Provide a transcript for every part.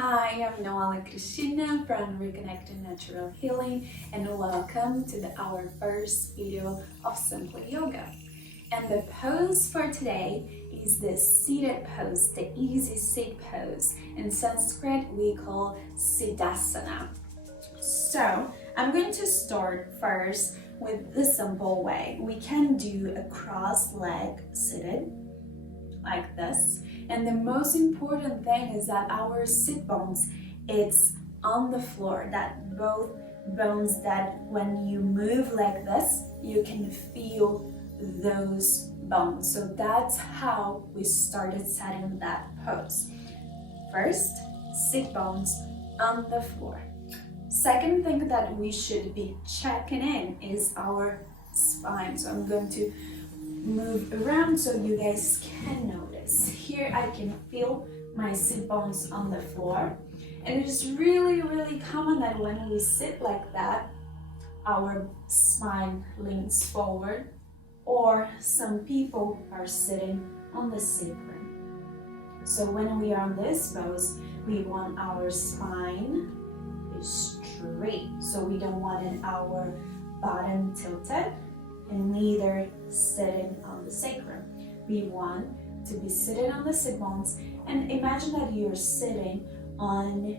Hi, I'm Noelle from Reconnecting Natural Healing, and welcome to our first video of Simple Yoga. And the pose for today is the seated pose, the easy sit pose. In Sanskrit, we call Siddhasana. So I'm going to start first with the simple way. We can do a cross leg seated like this. And the most important thing is that our sit bones, it's on the floor, that both bones, that when you move like this, you can feel those bones. So that's how we started setting that pose. First, sit bones on the floor. Second thing that we should be checking in is our spine. So I'm going to move around so you guys can notice. Here I can feel my sit bones on the floor, and it is really common that when we sit like that, our spine leans forward, or some people are sitting on the sacrum. So when we are on this pose, we want our spine straight, so we don't want our bottom tilted and neither sitting on the sacrum. We want to be sitting on the sit bones, and imagine that you're sitting with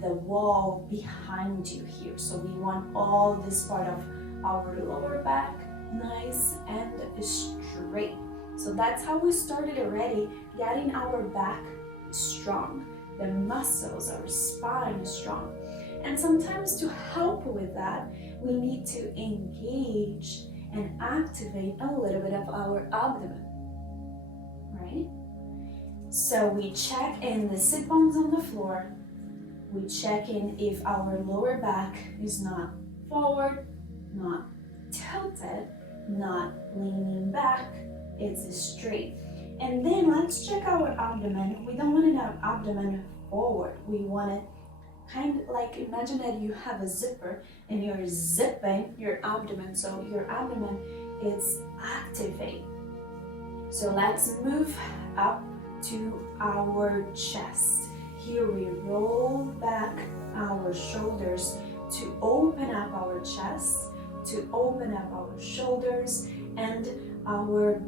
the wall behind you here. So we want all this part of our lower back nice and straight. So that's how we started already, getting our back strong, the muscles, our spine strong. And sometimes to help with that, we need to engage and activate a little bit of our abdomen, right? So we check in the sit bones on the floor. We check in if our lower back is not forward, not tilted, not leaning back, it's straight. And then let's check our abdomen. We don't want our abdomen forward. We want it kind of like, imagine that you have a zipper and you're zipping your abdomen, so your abdomen is activate. So let's move up to our chest. Here we roll back our shoulders to open up our chest, to open up our shoulders, and our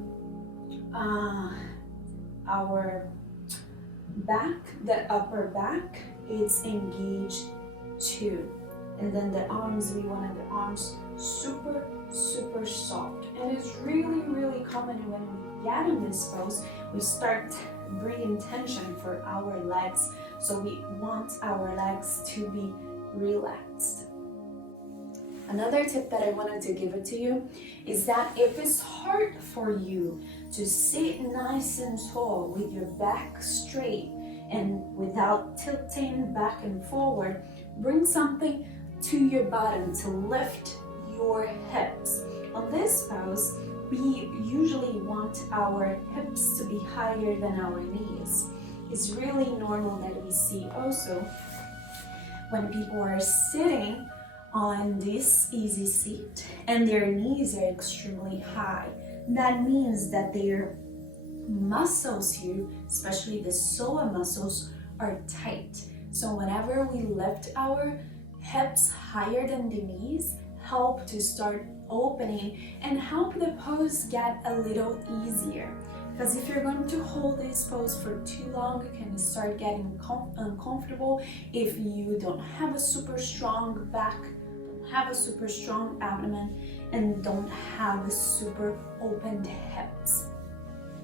back, the upper back, is engaged too. And then the arms, we wanted the arms super soft. And it's really common when we get in this pose, we start bringing tension for our legs. So we want our legs to be relaxed. Another tip that I wanted to give it to you is that if it's hard for you to sit nice and tall with your back straight and without tilting back and forward, bring something to your bottom to lift your hips. On this pose, we usually want our hips to be higher than our knees. It's really normal that we see also when people are sitting on this easy seat and their knees are extremely high. That means that their muscles here, especially the psoas muscles, are tight. So whenever we lift our hips higher than the knees, help to start opening and help the pose get a little easier. Because if you're going to hold this pose for too long, it can start getting uncomfortable if you don't have a super strong back, don't have a super strong abdomen, and don't have a super opened hips,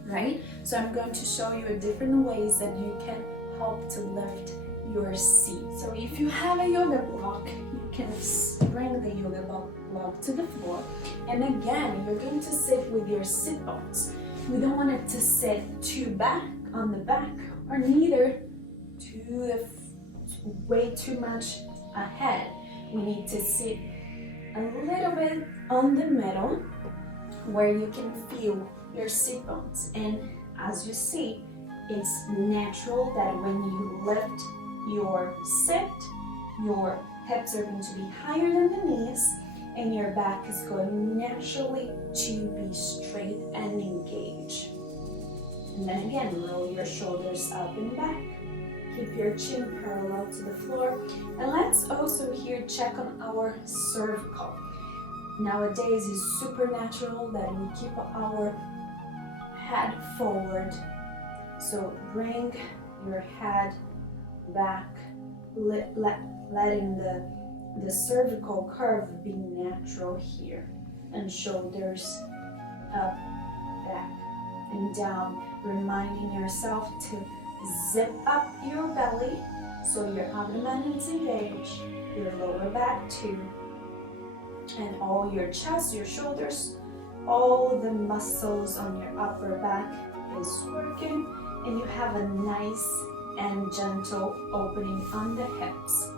right? So I'm going to show you different ways that you can help to lift your seat. So if you have a yoga block, you can bring the yoga block to the floor. And again, you're going to sit with your sit bones. We don't want it to sit too back on the back, or neither way too much ahead. We need to sit a little bit on the middle where you can feel your sit bones. And as you see, it's natural that when you lift your sit, your hips are going to be higher than the knees, and your back is going naturally to be straight and engaged. And then again, roll your shoulders up and back. Keep your chin parallel to the floor. And let's also here check on our cervical. Nowadays it's super natural that we keep our head forward. So bring your head back, letting the cervical curve be natural here. And shoulders up, back, and down. Reminding yourself to zip up your belly so your abdomen is engaged, your lower back too, and all your chest, your shoulders, all the muscles on your upper back is working, and you have a nice and gentle opening on the hips.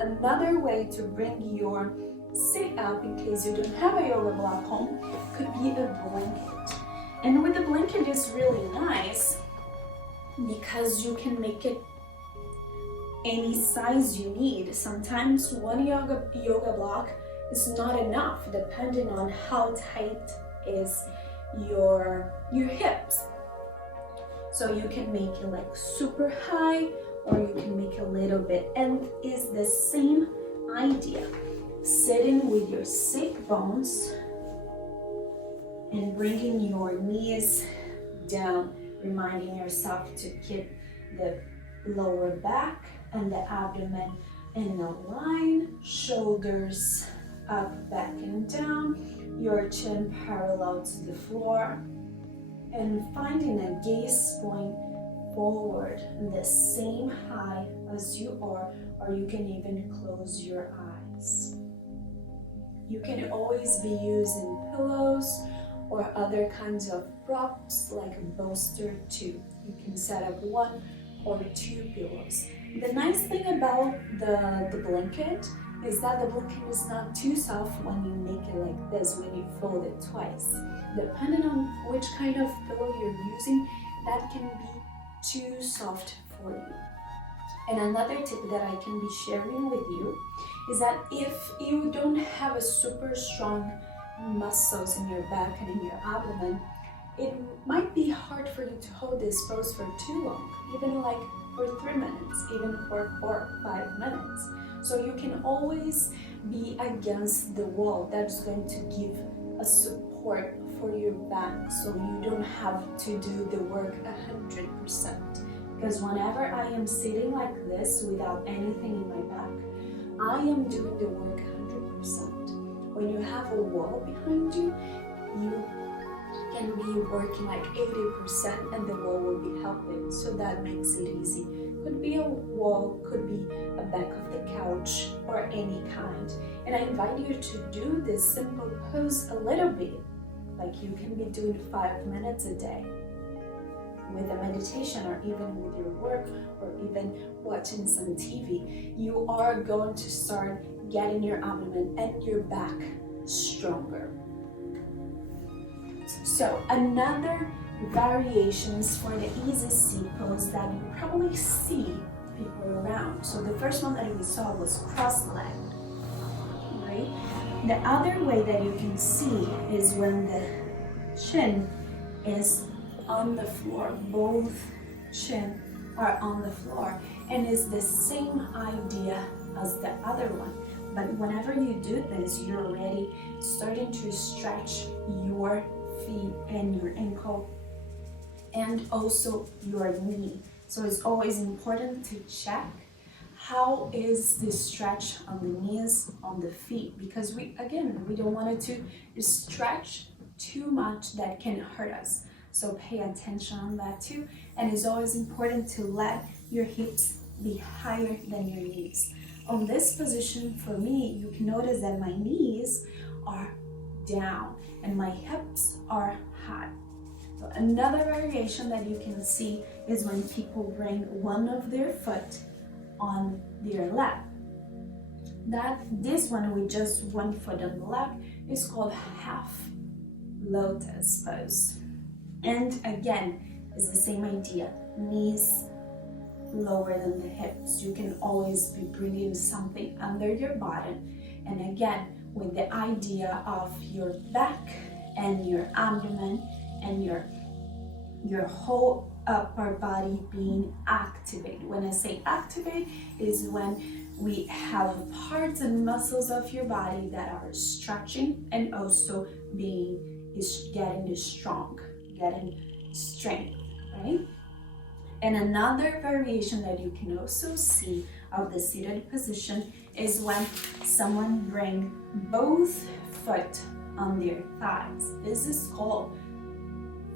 Another way to bring your sit up, in case you don't have a yoga block home, could be a blanket. And with the blanket is really nice because you can make it any size you need. Sometimes one yoga block is not enough, depending on how tight is your hips. So you can make it like super high, or you can make it a little bit, and it's the same idea. Sitting with your sit bones and bringing your knees down, reminding yourself to keep the lower back and the abdomen in a line, shoulders up, back, and down, your chin parallel to the floor, and finding a gaze point forward, the same height as you are, or you can even close your eyes. You can always be using pillows or other kinds of props like a bolster too. You can set up 1 or 2 pillows. The nice thing about the blanket is that the blanket is not too soft when you make it like this, when you fold it twice. Depending on which kind of pillow you're using, that can be too soft for you. And another tip that I can be sharing with you is that if you don't have a super strong muscles in your back and in your abdomen, it might be hard for you to hold this pose for too long, even like for 3 minutes, even for 4 or 5 minutes. So you can always be against the wall. That's going to give a support for your back, so you don't have to do the work 100%. Because whenever I am sitting like this without anything in my back, I am doing the work 100%. When you have a wall behind you, you can be working like 80% and the wall will be helping, so that makes it easy. Could be a wall, could be a back of the couch, or any kind. And I invite you to do this simple pose a little bit, like you can be doing 5 minutes a day with a meditation, or even with your work, or even watching some TV. You are going to start getting your abdomen and your back stronger. So another variations for the easy seat pose that you probably see people around. So the first one that we saw was cross-legged, right? The other way that you can see is when the chin is on the floor, both chin are on the floor, and it's the same idea as the other one. But whenever you do this, you're already starting to stretch your feet and your ankle and also your knee. So it's always important to check how is the stretch on the knees, on the feet, because we don't want it to stretch too much that can hurt us. So pay attention on that too. And it's always important to let your hips be higher than your knees. On this position, for me, you can notice that my knees are down and my hips are high. So another variation that you can see is when people bring one of their foot on their lap. This one with just one foot on the lap is called half lotus pose. And again, it's the same idea, knees lower than the hips. You can always be bringing something under your bottom. And again, with the idea of your back and your abdomen and your whole upper body being activated. When I say activate, is when we have parts and muscles of your body that are stretching and also getting strong, getting strength, right? And another variation that you can also see of the seated position is when someone brings both foot on their thighs. This is called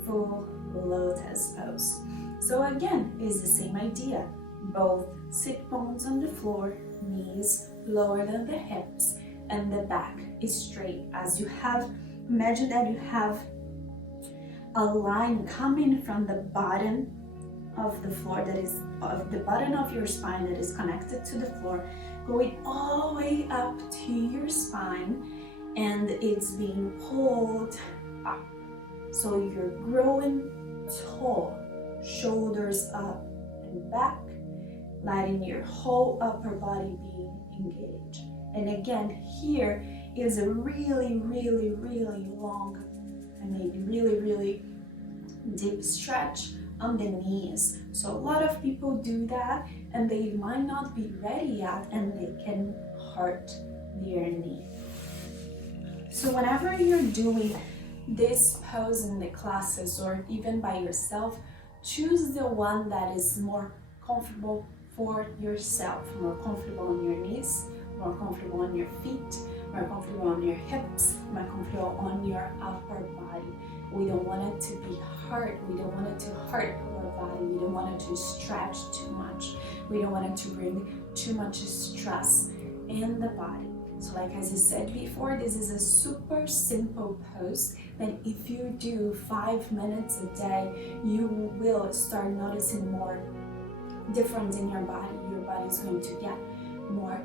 full lotus pose. So again, it's the same idea. Both sit bones on the floor, knees lower than the hips, and the back is straight. As you have, imagine that you have a line coming from the bottom of the floor, that is of the bottom of your spine that is connected to the floor, going all the way up to your spine, and it's being pulled up. So you're growing tall, shoulders up and back, letting your whole upper body be engaged. And again, here is a really, really, really long and maybe really, really deep stretch on the knees. So a lot of people do that and they might not be ready yet and they can hurt their knee. So whenever you're doing this pose in the classes or even by yourself, choose the one that is more comfortable for yourself, more comfortable on your knees, more comfortable on your feet, more comfortable on your hips, more comfortable on your upper body. We don't want it to be hurt. We don't want it to hurt our body. We don't want it to stretch too much. We don't want it to bring too much stress in the body. So like as I said before, this is a super simple pose that if you do 5 minutes a day, you will start noticing more difference in your body. Your body is going to get more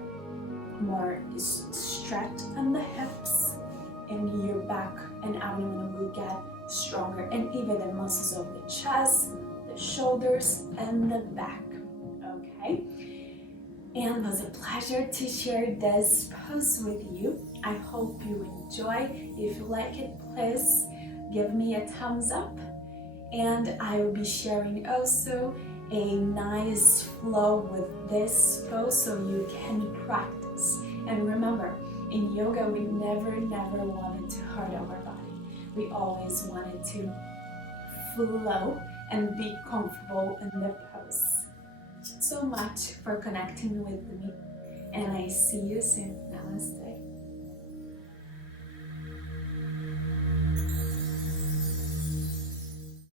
stretched on the hips, and your back and abdomen will get stronger, and even the muscles of the chest, the shoulders, and the back. Okay? And it was a pleasure to share this pose with you. I hope you enjoy. If you like it, please give me a thumbs up. And I will be sharing also a nice flow with this pose so you can practice. And remember, in yoga, we never wanted to hurt our body. We always wanted to flow and be comfortable in the pose. So much for connecting with me, and I see you soon. Namaste.